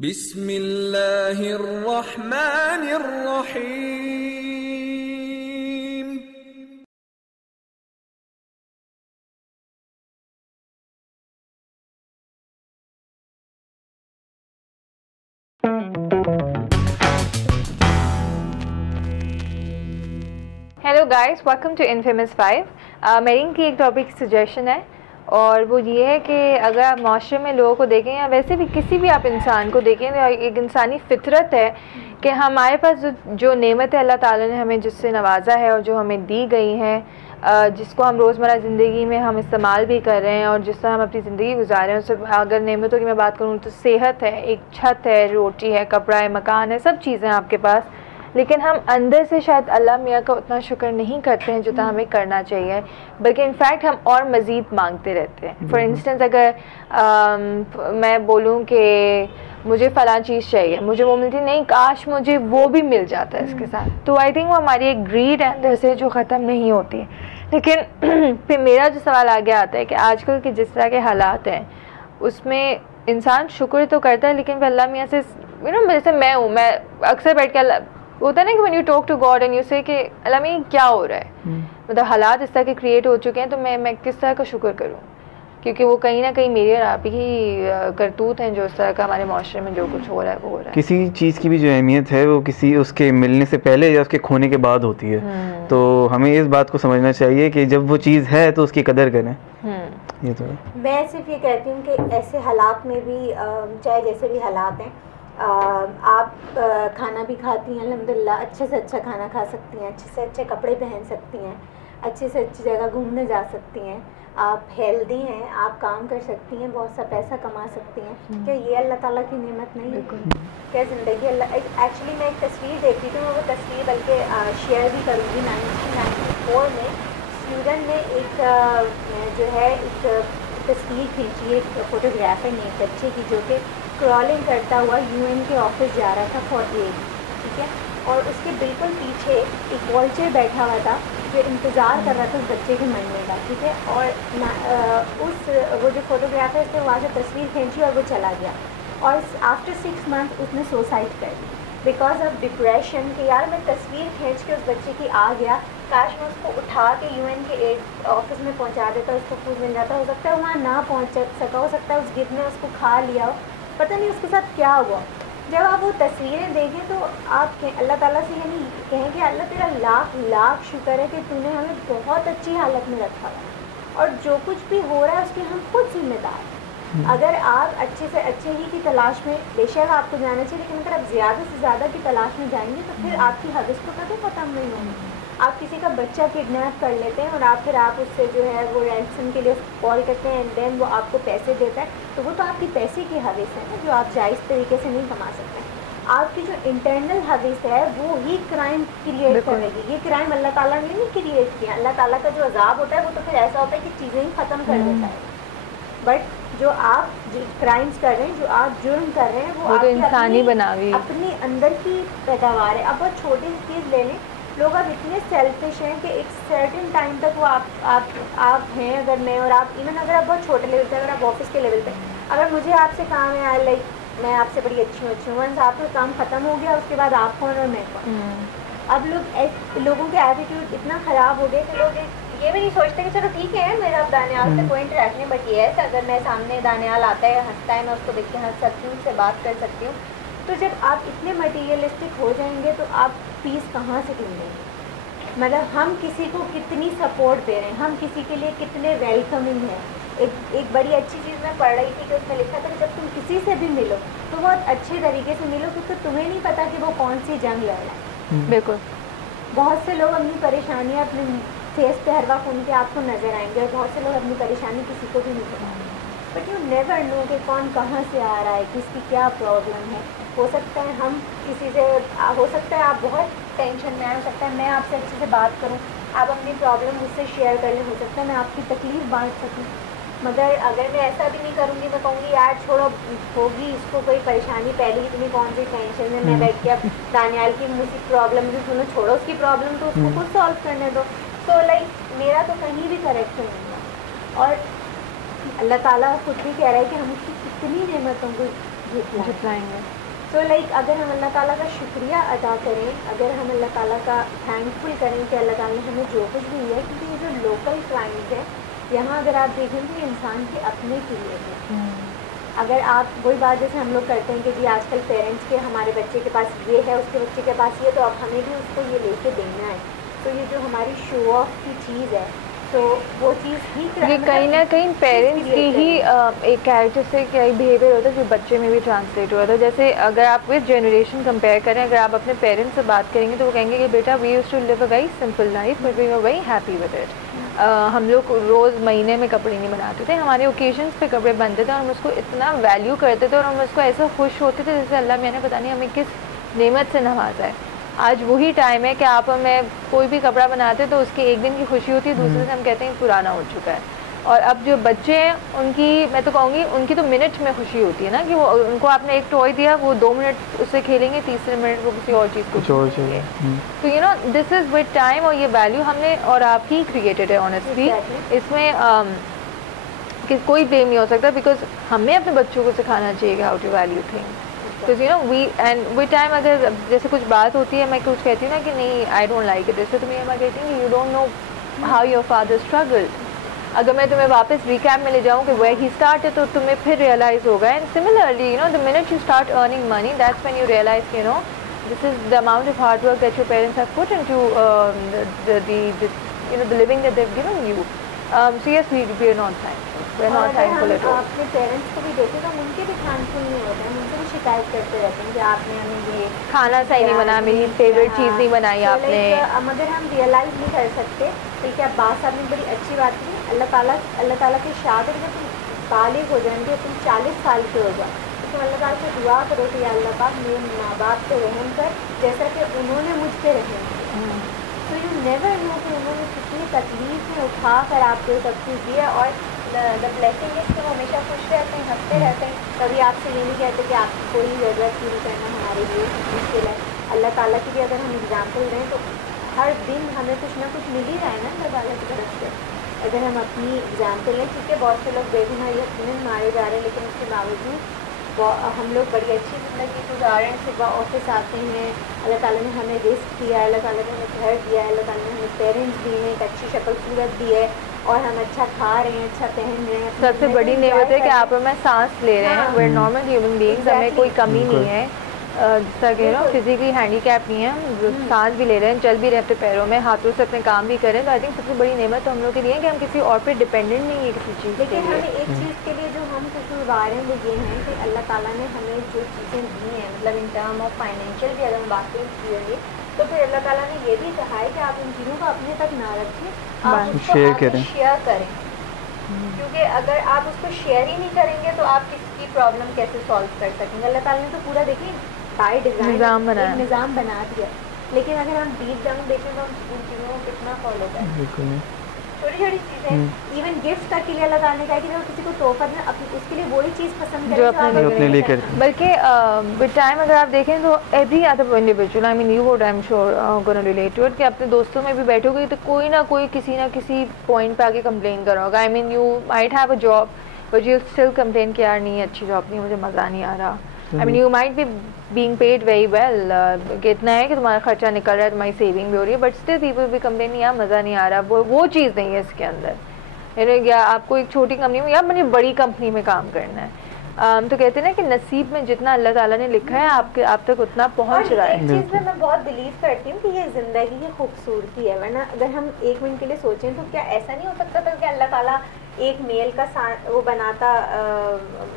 بسم اللہ الرحمن الرحیم. Hello guys, welcome to infamous 5. میری کی ایک ٹاپک سجیشن ہے اور وہ یہ ہے کہ اگر آپ معاشرے میں لوگوں کو دیکھیں یا ویسے بھی کسی بھی آپ انسان کو دیکھیں تو ایک انسانی فطرت ہے کہ ہمارے پاس جو نعمت اللہ تعالیٰ نے ہمیں جس سے نوازا ہے اور جو ہمیں دی گئی ہیں، جس کو ہم روزمرہ زندگی میں ہم استعمال بھی کر رہے ہیں اور جس طرح ہم اپنی زندگی گزار رہے ہیں، اس اگر نعمتوں کی میں بات کروں تو صحت ہے، ایک چھت ہے، روٹی ہے، کپڑا ہے، مکان ہے، سب چیزیں آپ کے پاس، لیکن ہم اندر سے شاید اللہ میاں کا اتنا شکر نہیں کرتے ہیں جتنا ہمیں کرنا چاہیے، بلکہ انفیکٹ ہم اور مزید مانگتے رہتے ہیں. فار انسٹنس اگر میں بولوں کہ مجھے فلاں چیز چاہیے، مجھے وہ ملتی نہیں، کاش مجھے وہ بھی مل جاتا ہے اس کے ساتھ، تو آئی تھنک وہ ہماری ایک گریڈ ہے اندر سے جو ختم نہیں ہوتی. لیکن پھر میرا جو سوال آگے آتا ہے کہ آج کل کے جس طرح کے حالات ہیں اس میں انسان شکر تو کرتا ہے، لیکن پھر اللہ میاں سے جیسے میں ہوں، میں اکثر بیٹھ کے ہوتا ہے نا کہ when you talk to God and you say کہ اللہ میں کیا ہو رہا ہے، مطلب حالات اس طرح کے کریٹ ہو چکے ہیں تو میں کس طرح کا شکر کروں، کیونکہ وہ کہیں نہ کہیں میری اور آپ ہی کرتوت ہیں جو اس طرح کا ہمارے معاشرے میں جو کچھ ہو رہا ہے وہ ہو رہا ہے. کسی چیز کی بھی جو اہمیت ہے وہ کسی اس کے ملنے سے پہلے یا اس کے کھونے کے بعد ہوتی ہے، تو ہمیں اس بات کو سمجھنا چاہیے کہ جب وہ چیز ہے تو اس کی قدر کریں. یہ تو ہے. میں صرف یہ کہتی ہوں کہ ایسے حالات میں بھی چاہے جیسے بھی حالات ہیں، آپ کھانا بھی کھاتی ہیں الحمدللہ، اچھے سے اچھا کھانا کھا سکتی ہیں، اچھے سے اچھے کپڑے پہن سکتی ہیں، اچھے سے اچھی جگہ گھومنے جا سکتی ہیں، آپ ہیلدی ہیں، آپ کام کر سکتی ہیں، بہت سا پیسہ کما سکتی ہیں. کیا یہ اللہ تعالیٰ کی نعمت نہیں ہے؟ کیا زندگی ایکچولی میں ایک تصویر دیکھی تھی، میں وہ تصویر بلکہ شیئر بھی کروں گی. 1994 میں سویڈن میں ایک جو ہے ایک تصویر کھینچی ہے ایک فوٹوگرافر نے ایک بچے کی، جو کہ کرالنگ کرتا ہوا UN کے آفس جا رہا تھا فار ایڈ، ٹھیک ہے، اور اس کے بالکل پیچھے ایک والچر بیٹھا ہوا تھا جو انتظار کر رہا تھا اس بچے کے مرنے کا، ٹھیک ہے، اور وہ جو فوٹوگرافر تھے وہاں سے تصویر کھینچی اور وہ چلا گیا، اور آفٹر 6 months اس نے سوسائڈ کر دی بیکاز آف ڈپریشن کہ یار میں تصویر کھینچ کے اس بچے کی آ گیا، کاش میں اس کو اٹھا کے UN کے ایڈ آفس میں پہنچا دیتا، اس کو فوڈ مل جاتا، ہو سکتا ہے وہاں نہ پہنچ سکا، ہو سکتا ہے اس گدھ نے اس کو کھا لیا ہو، پتہ نہیں اس کے ساتھ کیا ہوا. جب آپ وہ تصویریں دیکھیں تو آپ اللہ تعالیٰ سے یعنی کہیں کہ اللہ تیرا لاکھ لاکھ شکر ہے کہ تو نے ہمیں بہت اچھی حالت میں رکھا ہے، اور جو کچھ بھی ہو رہا ہے اس کے ہم خود ذمہ دار ہیں. اگر آپ اچھے سے اچھے ہی کی تلاش میں، بے شک آپ کو جانا چاہیے، لیکن اگر آپ زیادہ سے زیادہ کی تلاش میں جائیں گے تو پھر آپ کی حوث تو کبھی ختم نہیں ہوگی. آپ کسی کا بچہ کڈنیپ کر لیتے ہیں اور پھر آپ اس سے جو ہے وہ رینسم کے لیے کال کرتے ہیں اینڈ دین وہ آپ کو پیسے دیتا ہے، تو وہ تو آپ کی پیسے کی حوث ہے نا جو آپ جائز طریقے سے نہیں کما سکتے. آپ کی جو انٹرنل حوث ہے وہ ہی کرائم کریٹ کرے گی. یہ کرائم اللہ تعالیٰ نے نہیں کریٹ کیا. اللہ تعالیٰ کا جو عذاب ہوتا ہے وہ تو پھر ایسا ہوتا ہے کہ چیزیں ہی ختم کر دیتا ہے، بٹ جو آپ کرائمس کر رہے ہیں، جو آپ جرم کر رہے ہیں، وہ آپ انسانی بناوی اپنی اندر کی پیداوار ہے. اب بہت چھوٹی سی چیز لے لیں، لوگ اب اتنے سیلفش ہیں کہ ایک سرٹن ٹائم تک وہ آپ ہیں، اگر میں اور آپ ایون اگر آپ بہت چھوٹے لیول پہ، اگر آپ آفس کے لیول پہ، اگر مجھے آپ سے کام ہے لائک میں آپ سے بڑی اچھی ہوں، ونس آپ کا کام ختم ہو گیا اس کے بعد آپ کون اور میں کون. اب لوگوں کے ایٹیٹیوڈ اتنا خراب ہو گیا کہ لوگ یہ بھی نہیں سوچتے کہ چلو ٹھیک ہے میرا اب دانیال سے کوئی انٹریکٹ نہیں، بٹ یہ ہے کہ اگر میں سامنے دانیال آتا ہے ہنستا ہے میں اس کو دیکھ کے ہنس سکتی ہوں، اس سے بات کر سکتی ہوں. تو جب آپ اتنے مٹیریلسٹک ہو جائیں گے تو آپ پیس کہاں سے ڈھونڈیں گے؟ مطلب ہم کسی کو کتنی سپورٹ دے رہے ہیں، ہم کسی کے لیے کتنے ویلکمنگ ہیں. ایک بڑی اچھی چیز میں پڑھ رہی تھی کہ اس میں لکھا تھا کہ جب تم کسی سے بھی ملو تو بہت اچھے طریقے سے ملو، کیونکہ تمہیں نہیں پتا کہ وہ کون سی جنگ لڑ رہا ہے. بالکل. بہت سے لوگ اپنی پریشانیاں اپنے فیس پہ ہر وقت ان کے آپ کو نظر آئیں گے، اور بہت سے لوگ اپنی پریشانی کسی کو بھی نہیں بتائیں گے. بٹ یو نیور نو کہ کون کہاں سے آ رہا ہے، کس کی کیا پرابلم ہے. ہو سکتا ہے ہم کسی سے، ہو سکتا ہے آپ بہت ٹینشن میں آئے، ہو سکتا ہے میں آپ سے اچھے سے بات کروں، آپ اپنی پرابلم مجھ سے شیئر کر لیں، ہو سکتا ہے میں آپ کی تکلیف بانٹ سکوں. مگر اگر میں ایسا بھی نہیں کروں گی، میں کہوں گی یار چھوڑو، ہوگی اس کو کوئی پریشانی، پہلے اتنی کون سی ٹینشن ہے، میں بیٹھ کے اب دانیال کی مجھ کی پرابلم بھی سنو، چھوڑو اس کی پرابلم تو اس کو خود سالو کرنے دو. تو لائک میرا تو کہیں بھی کریکٹ نہیں ہے. اور اللہ تعالیٰ خود بھی کہہ رہا ہے کہ ہم اس کی کتنی نعمتوں کو جتلائیں گے. سو لائک اگر ہم اللہ تعالیٰ کا شکریہ ادا کریں, اگر ہم اللہ تعالیٰ کا تھینکفل کریں کہ اللہ تعالیٰ نے ہمیں جو کچھ بھی دیا ہے, کیونکہ یہ جو لوکل کلائنٹ ہے یہاں اگر آپ دیکھیں تو یہ انسان کے اپنے کے لیے ہے. اگر آپ وہی بات جیسے ہم لوگ کرتے ہیں کہ جی آج کل پیرنٹس کے ہمارے بچے کے پاس یہ ہے, اس کے بچے کے پاس یہ, تو اب ہمیں بھی اس کو یہ لے کے دینا ہے. تو یہ جو ہماری شو آف کی چیز ہے تو وہ چیز ہی یہ کہیں نہ کہیں پیرنٹس کی ہی ایک کیریکٹرسٹک یا ایک بیہیویئر ہوتا ہے جو بچے میں بھی ٹرانسلیٹ ہوا تھا. جیسے اگر آپ وتھ جنریشن کمپیئر کریں, اگر آپ اپنے پیرنٹس سے بات کریں گے تو وہ کہیں گے کہ بیٹا we used to live a very simple life but we are very happy with it. ہم لوگ روز مہینے میں کپڑے نہیں بناتے تھے, ہمارے اوکیزنس پہ کپڑے بنتے تھے اور ہم اس کو اتنا ویلیو کرتے تھے اور ہم اس کو ایسا خوش ہوتے تھے جیسے اللہ میں نے پتہ نہیں ہمیں کس نعمت سے نوازا ہے. آج وہی ٹائم ہے کہ آپ ہمیں کوئی بھی کپڑا بناتے تو اس کی ایک دن کی خوشی ہوتی ہے, دوسرے سے ہم کہتے ہیں پرانا ہو چکا ہے. اور اب جو بچے ہیں ان کی میں تو کہوں گی ان کی تو منٹ میں خوشی ہوتی ہے نا, کہ وہ ان کو آپ نے ایک ٹوائے دیا, وہ 2 منٹ اس سے کھیلیں گے, تیسرے منٹ وہ کسی اور چیز کو کھیلیں گے. تو you know this is with time, اور یہ ویلیو ہم نے اور آپ ہی کریٹڈ ہے آنیسٹلی. اس میں کہ کوئی بلیم نہیں ہو سکتا, بیکاز ہمیں اپنے بچوں کو سکھانا چاہیے کہ how to value things. Because you know we and we time اگر جیسے کچھ بات ہوتی ہے, میں کچھ کہتی ہوں نا کہ نہیں آئی ڈونٹ لائک اٹ, جیسے تمہیں میں کہتی ہوں کہ you don't know how your father struggled. اگر میں تمہیں واپس ریکیپ میں لے جاؤں کہ ویئر ہی اسٹارٹ ہے تو تمہیں پھر ریئلائز ہوگا. And similarly you know the minute you start earning money that's when you realize you know this is the amount of hard work that your parents have put into you know the living that they've given you. So yes, we are not thankful. We are not thankful at all. اپنے parents کو بھی دیکھیں تو ان کے بھی thankful نہیں ہوتے ہیں, ان سے بھی شکایت کرتے رہتے ہیں کہ آپ نے ہمیں یہ کھانا صحیح نہیں بنا, میری فیوریٹ چیز نہیں بنائی آپ نے. مگر ہم ریئلائز نہیں کر سکتے. ٹھیک ہے, عباس صاحب نے بڑی اچھی بات کی, اللہ تعالیٰ کے شاگرد جب تم بالغ ہو جائیں گے, تم 40 سال کے ہو جاؤ, تو تم اللہ تعالیٰ سے دعا کرو کہ یا اللہ پاک میرے ماں باپ پہ رحم کر جیسا کہ انہوں نے مجھ پہ رحم کیا. تو یو نیور نو کہ انہوں نے کتنی تکلیف میں اٹھا کر آپ کو سب چیز دی ہے. اور دا بلیسنگ اس کہ وہ ہمیشہ خوش رہتے ہیں, ہنستے رہتے ہیں, کبھی آپ سے یہ نہیں کہتے کہ آپ کی کوئی ضرورت پوری کرنا ہمارے لیے مشکل ہے. اللہ تعالیٰ کی بھی اگر ہم ایگزامپل دیں تو ہر دن ہمیں کچھ نہ کچھ مل ہی رہا ہے نا اللہ تعالیٰ کی طرف سے. اگر ہم اپنی ایگزامپل لیں, کیونکہ بہت سے لوگ بے گناہ یقیناً مارے جا رہے ہیں, لیکن اس کے باوجود ہم لوگ بڑی اچھی زندگی گزار رہے ہیں. صبح آفس آتے ہیں, اللہ تعالیٰ نے ہمیں رزق دیا ہے, اللہ تعالیٰ نے ہمیں گھر دیا ہے, اللہ تعالیٰ نے ہمیں پیرنٹس دیے ہیں, ایک اچھی شکل صورت دی ہے, اور ہم اچھا کھا رہے ہیں, اچھا پہن رہے ہیں. سب سے بڑی نعمت ہے کہ آپ اور میں سانس لے رہے ہیں. We are normal human beings, ہمیں کوئی کمی نہیں ہے, جس طرح کہ نا فزیکلی ہینڈی کیپ نہیں ہے, سانس بھی لے رہے ہیں, چل بھی رہے ہیں اپنے پیروں میں, ہاتھوں سے اپنے کام بھی کر رہے ہیں. تو آئی تھنک سب سے بڑی نعمت تو ہم لوگ کے لیے ہے کہ ہم کسی اور پہ ڈپینڈنٹ نہیں ہے کسی چیز. لیکن ہمیں ایک چیز کے لیے جو ہم قصوروار ہیں وہ یہ ہیں کہ اللہ تعالیٰ نے ہمیں جو چیزیں دی ہیں, مطلب ان ٹرم آف فائنینشیل بھی اگر ہم بات کریں کلیئرلی, تو پھر اللہ تعالیٰ نے یہ بھی کہا ہے کہ آپ ان چیزوں کو اپنے تک نہ رکھیں, آپ اس کو شیئر کریں. کیونکہ اگر آپ اس کو شیئر ہی نہیں کریں گے تو آپ کسی کی پرابلم کیسے سالو کر سکیں گے. اللہ تعالیٰ نے تو پورا دیکھیں بائی ڈیزائن نظام بنا دیا, لیکن اگر ہم ڈیپ ڈاؤن دیکھیں تو ہم ان چیزوں کو کتنا فالو کریں. چھوٹی چھوٹی چیزیں, ایون گفٹ تک کے لیے اللہ تعالیٰ نے کہا کہ جب کسی کو تحفہ دیں اس کے لیے وہی چیز پسند کریں جو اپنے لیے کریں. بلکہ ود ٹائم اگر آپ دیکھیں تو every other individual, I mean you would I am sure gonna relate to it, کہ اپنے دوستوں میں بھی بیٹھو گے تو کوئی نہ کوئی کسی نہ کسی پوائنٹ پہ آ کے کمپلین کرو گا. I mean you might have a job but you still complain کہ یار نہیں اچھی جاب نہیں, مجھے مزہ نہیں آ رہا. I mean you might be being paid very well, کہ اتنا ہے کہ تمہارا خرچہ نکل رہا ہے, تمہاری سیونگ بھی ہو رہی ہے, بٹ اسٹل پیپل بھی کمپلین یار مزہ نہیں آ رہا. وہ چیز نہیں ہے اس کے اندر. یا آپ کو ایک چھوٹی کمپنی میں یا مجھے بڑی کمپنی میں کام کرنا ہے, تو کہتے ہیں نا کہ نصیب میں جتنا اللہ تعالیٰ نے لکھا ہے آپ تک اتنا پہنچ رہا ہے. ایک چیز میں بہت بلیو کرتی ہوں کہ یہ زندگی کی خوبصورتی ہے, ورنہ اگر ہم ایک منٹ کے لیے سوچیں تو کیا ایسا نہیں ہو سکتا تھا کہ اللہ تعالیٰ ایک میل کا وہ بناتا,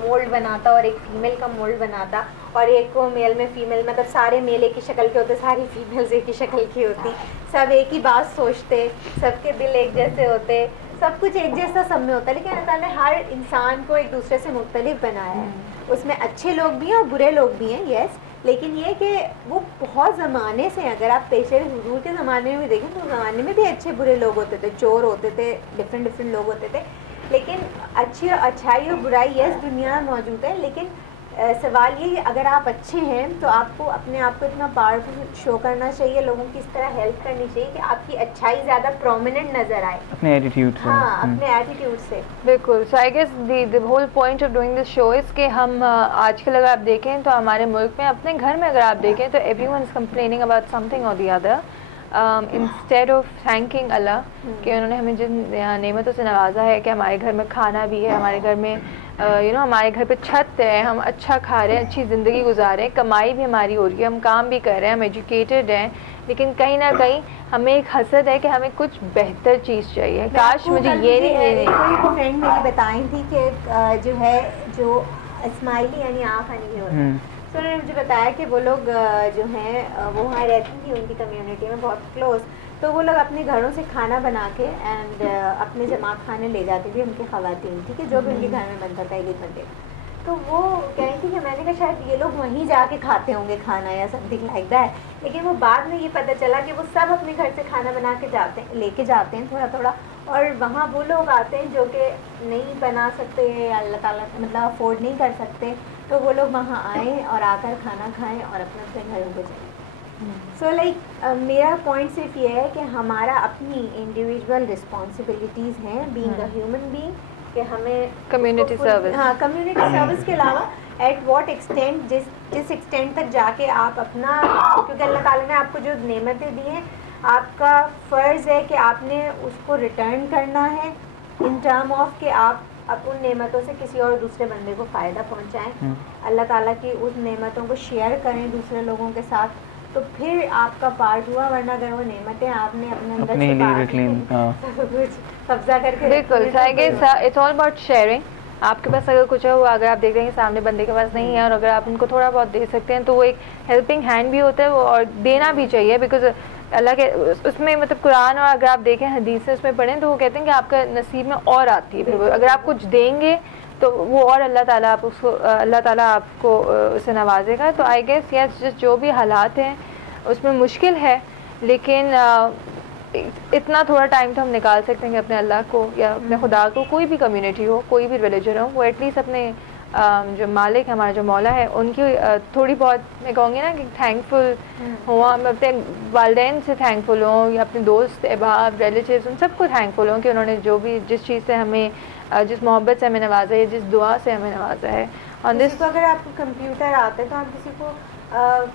مولڈ بناتا, اور ایک فیمیل کا مولڈ بناتا, اور ایک کو میل میں فیمیل, مطلب سارے میل ایک ہی شکل کے ہوتے, ساری فیمیلز ایک ہی شکل کی ہوتی, سب ایک ہی بات سوچتے, سب کے دل ایک جیسے ہوتے, سب کچھ ایک جیسا سب میں ہوتا ہے. لیکن اللہ تعالیٰ نے ہر انسان کو ایک دوسرے سے مختلف بنایا ہے. اس میں اچھے لوگ بھی ہیں اور برے لوگ بھی ہیں, یس, لیکن یہ کہ وہ بہت زمانے سے, اگر آپ پیشے حضور کے زمانے میں بھی دیکھیں تو زمانے میں بھی اچھے برے لوگ ہوتے تھے, چور ہوتے تھے, ڈفرینٹ لوگ ہوتے تھے, لیکن اچھائی اور برائی یس دنیا میں موجود ہے, لیکن سوال یہ اگر آپ اچھے ہیں تو آپ کو اپنے آپ کو اتنا پاورفل شو کرنا چاہیے, لوگوں کی اس طرح ہیلپ کرنی چاہیے کہ آپ کی اچھائی زیادہ پرومیننٹ نظر آئے اپنے ایٹیٹیوڈ سے. ہاں اپنے ایٹیٹیوڈ سے. بالکل. So I guess the whole point of doing this show is کہ ہم آج کل اگر آپ دیکھیں تو ہمارے ملک میں اپنے گھر میں اگر آپ دیکھیں تو everyone is complaining about something اور the other instead of thinking اللہ کہ انہوں نے ہمیں جن نعمتوں سے نوازا ہے کہ ہمارے گھر میں کھانا بھی ہے, ہمارے گھر میں ہمارے گھر پہ چھت ہے, ہم اچھا کھا رہے ہیں, اچھی زندگی گزار رہے ہیں, کمائی بھی ہماری ہو رہی ہے, ہم کام بھی کر رہے ہیں, ہم ایجوکیٹڈ ہیں, لیکن کہیں نہ کہیں ہمیں ایک حسد ہے کہ ہمیں کچھ بہتر چیز چاہیے, کاش مجھے یہ نہیں. کوئی فرینڈ میری بتائی تھی کہ جو اسمائلی یعنی آنکھ نہیں ہوتا, تو انہوں نے مجھے بتایا کہ وہ لوگ جو ہیں وہ وہاں رہتی تھی ان کی کمیونٹی میں بہت کلوز, تو وہ لوگ اپنے گھروں سے کھانا بنا کے اینڈ اپنے جماعت کھانے لے جاتی تھی ان کی خواتین, ٹھیک ہے, جو بھی ان کے گھر میں بنتا تھا عید بندے. تو وہ کہہ رہی تھی کہ میں نے کہا شاید یہ لوگ وہیں جا کے کھاتے ہوں گے کھانا یا سم تھنگ لائک دیٹ, لیکن وہ بعد میں یہ پتہ چلا کہ وہ سب اپنے گھر سے کھانا بنا کے لے کے جاتے ہیں تھوڑا تھوڑا, اور وہاں وہ لوگ آتے ہیں جو کہ نہیں بنا سکتے, اللہ تعالیٰ مطلب افورڈ نہیں کر سکتے, تو وہ لوگ وہاں آئیں اور آ کر کھانا کھائیں اور اپنے گھروں کو جائیں. سو لائک میرا پوائنٹ صرف یہ ہے کہ ہمارا اپنی انڈیویژول رسپانسبلٹیز ہیں بینگ اے ہیومن بینگ, کہ ہمیں کمیونٹی سروس, ہاں کمیونٹی سروس کے علاوہ ایٹ واٹ ایکسٹینٹ جس ایکسٹینٹ تک جا کے آپ اپنا, کیونکہ اللہ تعالیٰ نے آپ کو جو نعمتیں دی ہیں آپ کا فرض ہے کہ آپ نے اس کو ریٹرن کرنا ہے ان ٹرم آف کہ آپ ان نعمتوں سے کسی اور دوسرے بندے کو فائدہ پہنچائیں, اللہ تعالیٰ کی اس نعمتوں کو شیئر کریں دوسرے لوگوں کے ساتھ, تو پھر آپ کا پارٹ ہوا, ورنہ اگر وہ نعمتیں آپ نے اپنے اندر قبضہ کر کے. بالکل. It's all about sharing. آپ کے پاس اگر کچھ ہے وہ اگر آپ دیکھ رہے ہیں سامنے بندے کے پاس نہیں ہے, اور اگر آپ ان کو تھوڑا بہت دے سکتے ہیں تو وہ ایک ہیلپنگ ہینڈ بھی ہوتا ہے, وہ اور دینا بھی چاہیے, بیکاز اللہ کے اس میں مطلب قرآن اور اگر آپ دیکھیں حدیث اس میں پڑھیں تو وہ کہتے ہیں کہ آپ کا نصیب میں اور آتی ہے, پھر اگر آپ کچھ دیں گے تو وہ اور اللہ تعالیٰ آپ کو اسے نوازے گا. تو آئی گیس یس جو بھی حالات ہیں اس میں مشکل ہے, لیکن اتنا تھوڑا ٹائم تو ہم نکال سکتے ہیں کہ اپنے اللہ کو یا اپنے خدا کو, کوئی بھی کمیونٹی ہو, کوئی بھی ریلیجن ہو, وہ ایٹ لیسٹ اپنے جو مالک ہمارا جو مولا ہے ان کی تھوڑی بہت میں کہوں گی نا کہ تھینکفل ہوں, میں اپنے والدین سے تھینکفل ہوں, یا اپنے دوست احباب ریلیٹیوز ان سب کو تھینکفل ہوں کہ انہوں نے جو بھی جس چیز سے ہمیں جس محبت سے ہمیں نوازا ہے, جس دعا سے ہمیں نوازا ہے. جس کو اگر آپ کو کمپیوٹر آتا ہے تو آپ کسی کو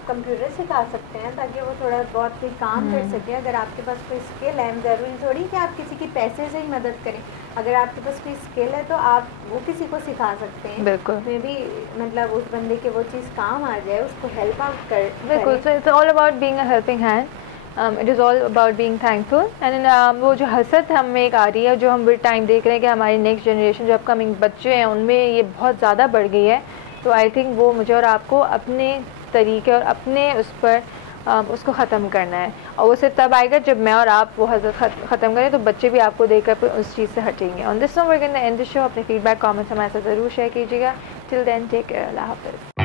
کمپیوٹر سکھا سکتے ہیں تاکہ وہ تھوڑا بہت کوئی کام کر سکے. اگر آپ کے پاس کوئی اسکل ہے, ضروری تھوڑی کہ آپ کسی کی پیسے سے ہی مدد کریں, اگر آپ کے پاس کوئی اسکل ہے تو آپ وہ کسی کو سکھا سکتے ہیں. بالکل میں بھی مطلب اس بندے کے وہ چیز کام آ جائے, اس کو ہیلپ آؤٹ کر. بالکل. So it's all about being a helping hand, it is all about being thankful. And وہ جو حسد ہم میں ایک آ رہی ہے, جو ہم ود ٹائم دیکھ رہے ہیں کہ ہماری نیکسٹ جنریشن جو اپ کمنگ بچے ہیں ان میں یہ بہت زیادہ بڑھ گئی ہے, تو آئی تھنک وہ مجھے اور آپ کو اپنے طریقے اور اپنے اس پر اس کو ختم کرنا ہے, اور وہ صرف تب آئے گا جب میں اور آپ وہ حسد ختم کریں, تو بچے بھی آپ کو دیکھ کر اس چیز سے ہٹیں گے. On this note we can end the show. اپنے فیڈ بیک کامنٹس ہمارے ساتھ ضرور شیئر کیجیے گا. ٹل دین ٹیک کیئر, اللہ حافظ.